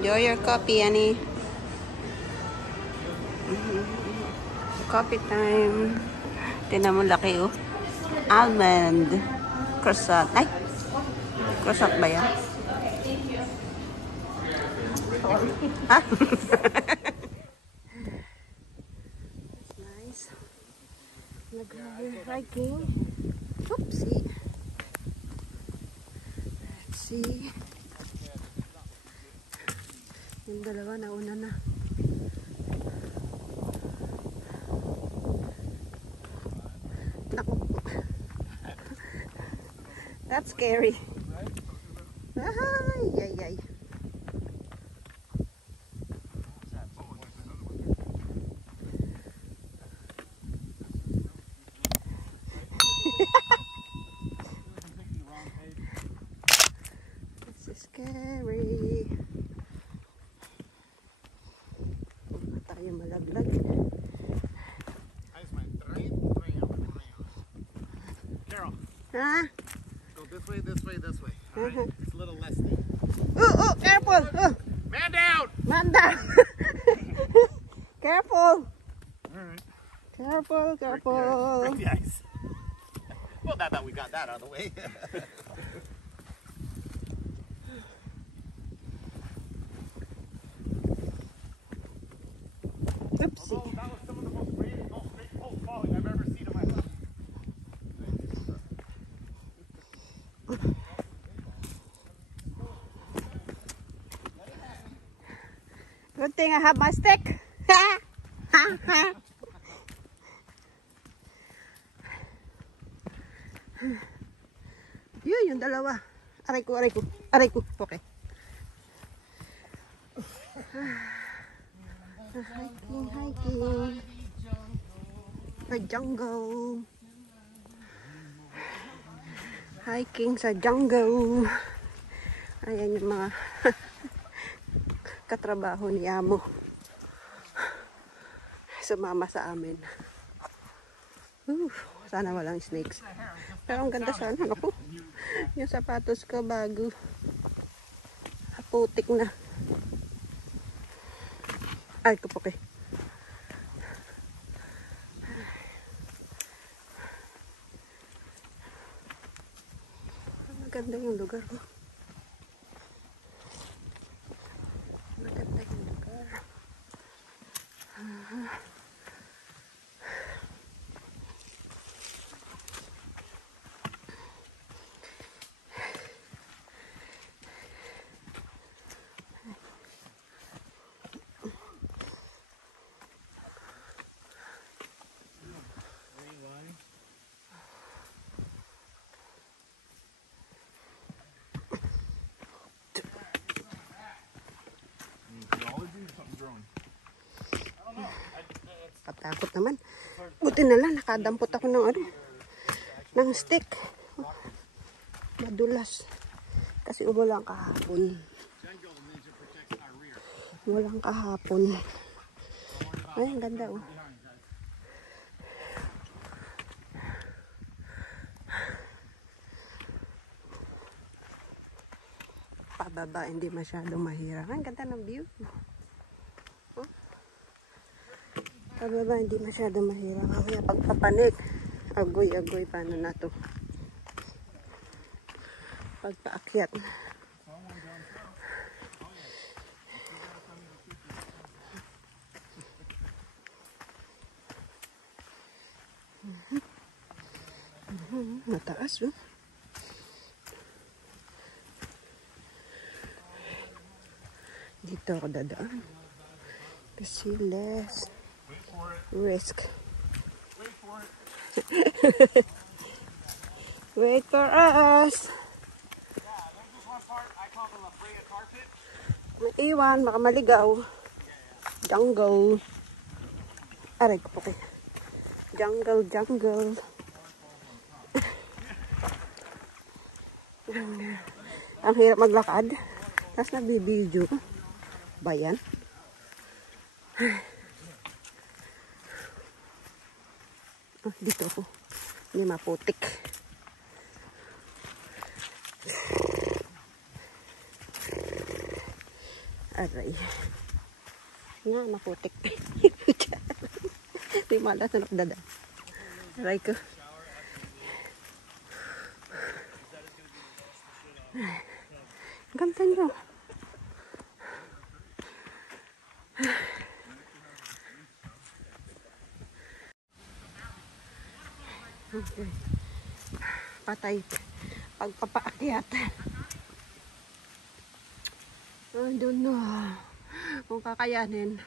Enjoy your coffee, Annie. Coffee time. Tingnan mo laki, oh. Almond. Croissant. Ay! Croissant ba yan? Ha? Nice. Nag-hiking. Oopsie. Let's see. Yung dalawa nauna na. Naku. That's scary. Ay, ay, ay. This is scary. Tayo malaglag. Carol. Huh? Go this way, this way, this way. All right? It's a little less steep. Oh, careful. Oh. Man down! Man down. Careful. All right. Careful, careful. Break the ice. Well, now that we got that out of the way. Oopsie. Oh, that was some of the most straight post falling I've ever seen in my life. Good thing I have my stick. Yun, yung dalawa. Aray ko, aray ko. Aray ko. Okay. Hiking, hiking. Sa jungle. Hiking sa jungle. Ayan yung mga katrabaho ni Amo. Sumama sa amin. Sana walang snakes. Pero ang ganda sana. Naku, yung sapatos ko bago. Putik na. Ay, kupuki. Maganda yung lugar ko. Maganda yung lugar. Katakot naman. Buti na lang, nakadampot ako ng ano, ng stick. Madulas. Kasi umulang kahapon. Umulang kahapon. Ay, ang ganda oh. Pababa, hindi masyado mahirap. Ang ganda ng view. Pababa, hindi masyado mahirap. Kaya pagpapanik, agoy-agoy, paano na to? Pagpaakyat. Mataas, oh. Dito ako dadaan. Kasi less risk. Wait for it. Wait for us. Yeah, there's this one part I call the La Brea tar pit. May iwan, baka maligaw. Jungle. Aray ko po kayo. Jungle, jungle. Ang hirap maglakad. Tapos nagbibideo. Bayan. Oh, dito ako. Hindi maputik. Aray. Nga, naputik. Di malas na nakdada. Aray ko. Ganda nyo. Okay. Patay. Pagpapaakyat. I don't know. Kung kakayanin,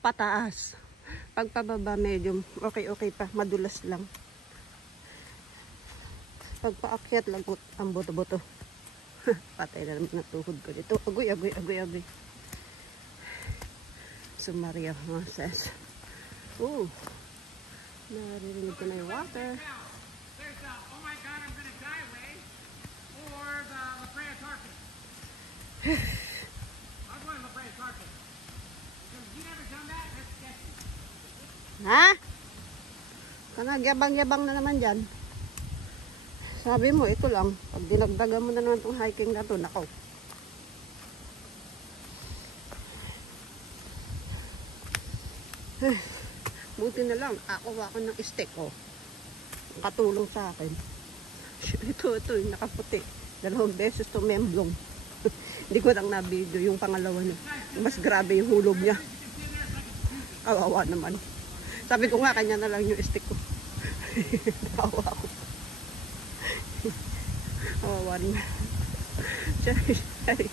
pataas. Pagpababa, medyo okay pa. Madulas lang. Pagpaakyat, lagot ang boto-boto. Patay na naman ang tuhod ko dito. Agoy. Sumaria Moses. Oh. Naririnig ko na yung water. There's oh my God, I'm gonna die way, or the La Brea Tarpon. I'm going La Brea Tarpon. Because you never done that, that's sketchy. Ha? Yabang-yabang na naman dyan. Sabi mo, ito lang. Pag dinagdagan mo na naman itong hiking na ito, nakaw. Buti na lang, ako ng stick, oh. Katulong sa akin. Ito, yung nakaputi. 2 beses to memblong. Hindi ko lang na-video yung pangalawa niya. Mas grabe yung hulog niya. Kawawa naman. Sabi ko nga, kanya na lang yung stick ko. Kawawa ko. Kawawa rin. Sorry.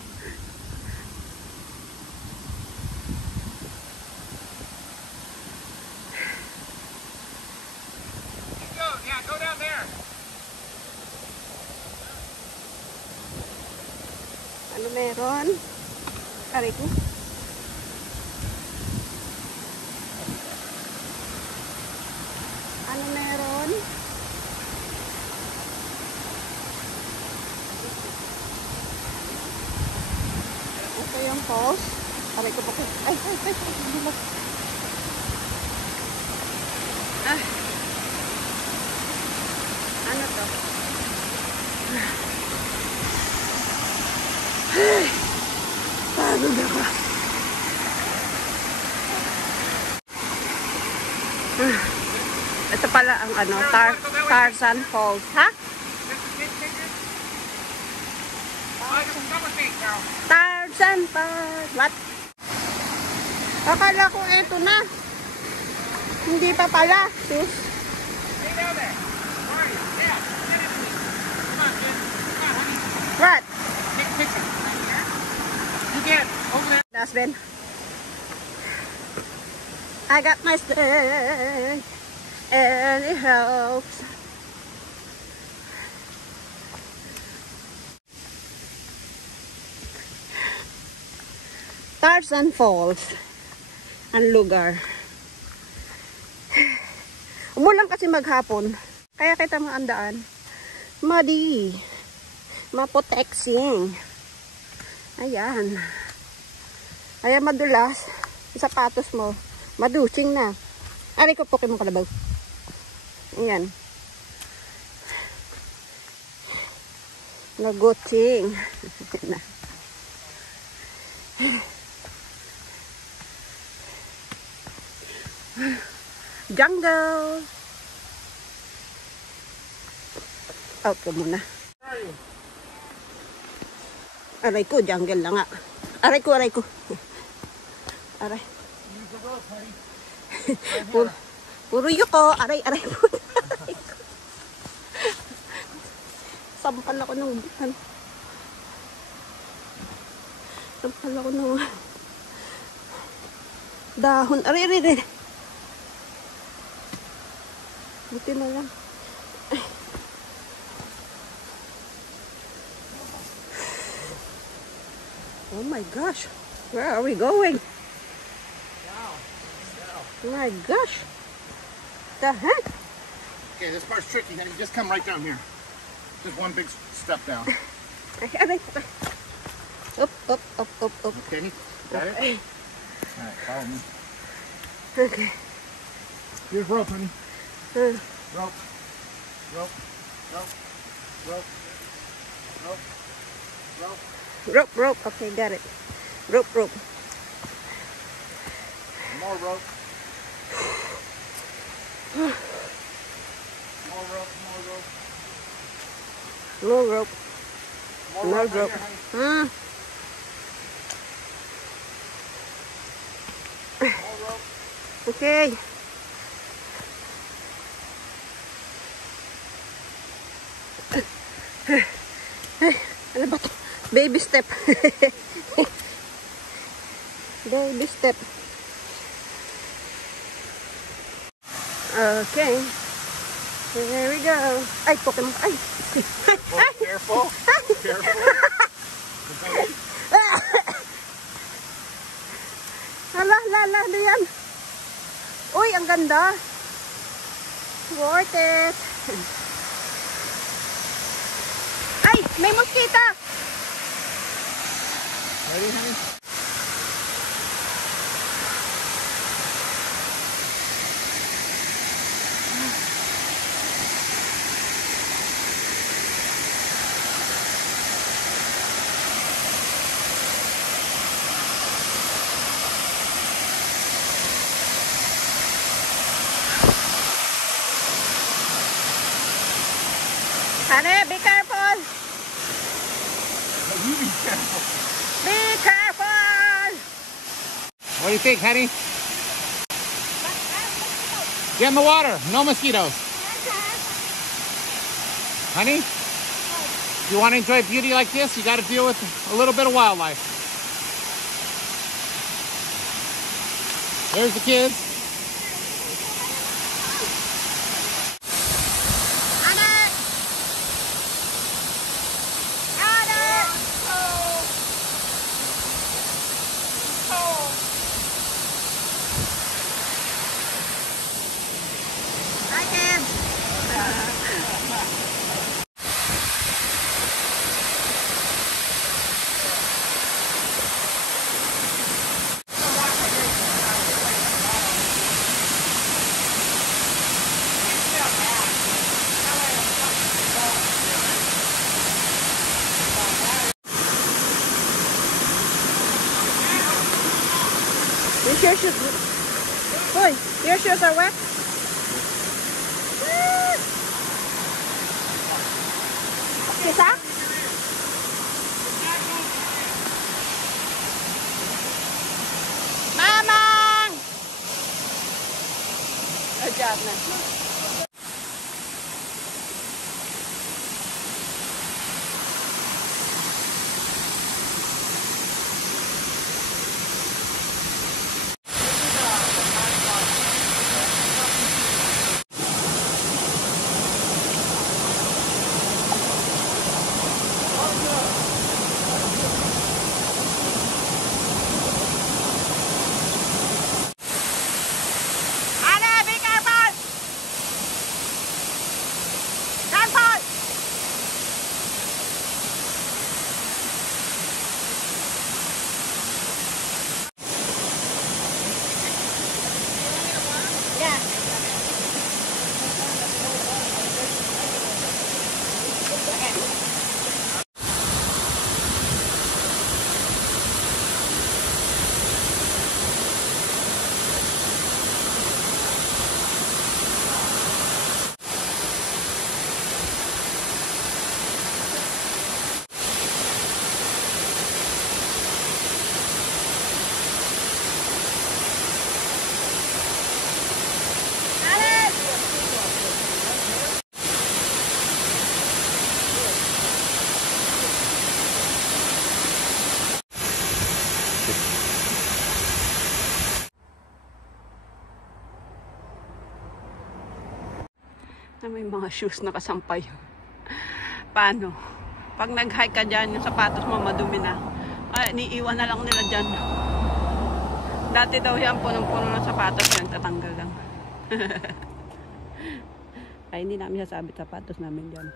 Go down there. Ano meron? Aray ko. Ano meron? Ito yung post. Aray ko pa. Ay. Bulag. Ano to? Pagod ako. Ito pala ang ano, Tarzan Falls. Ha? Tarzan Falls. What? Akala ko eto na. Hindi pa pala. Sus. Stay down there. All right, yeah. Get it to me. Come on, kid. Come on, honey. What? Take a picture. You get over there. Dustbin. I got my stick. And it helps. Tarzan Falls. Ang lugar. Umulan kasi maghapon. Kaya kita mga andaan. Muddy. Mapotexing. Ayan. Kaya madulas. Sapatos mo. Maduching na. Aray ko po mong kalabaw. Ayan. Naguching. Na. Jungle. Out ko muna. Aray ko, jungle lang nga. Aray ko. Aray. Puro yuko. Aray. Sampal ako ng dahon. Aray. Buti na lang. Oh my gosh. Where are we going? Oh my gosh. The heck? Okay, this part's tricky. Now you just come right down here. Just one big step down. Up. Okay, got it? All right, follow me. Okay. Here's rope, honey. Rope. Rope. Okay, got it. Rope, rope. More rope. More rope, more rope. No rope. More No rope right rope. here, honey. More rope. Okay. Ano ba to? Baby step. Baby step. Okay. Here we go. Ay, Pokemon. Ay. Well, careful. Careful. Hala, lala, ano yan? Uy, ang ganda. Worth it. Ay, may mosquito. Ready, honey? Honey, be careful. You be careful. Be careful. What do you think, honey? Get in the water. No mosquitoes. Honey, if you want to enjoy beauty like this, you got to deal with a little bit of wildlife. There's the kids. Your shoes. Boy, your shoes are wet. Isa? Mamang! Good job na. Na may mga shoes na kasampay. Paano? Pag nag-hike ka dyan, yung sapatos mo madumi na. Ay, niiwan na lang nila dyan. Dati daw yan, punong-puno ng sapatos yan, tatanggal lang. Ay, hindi namin sasabit sapatos namin dyan.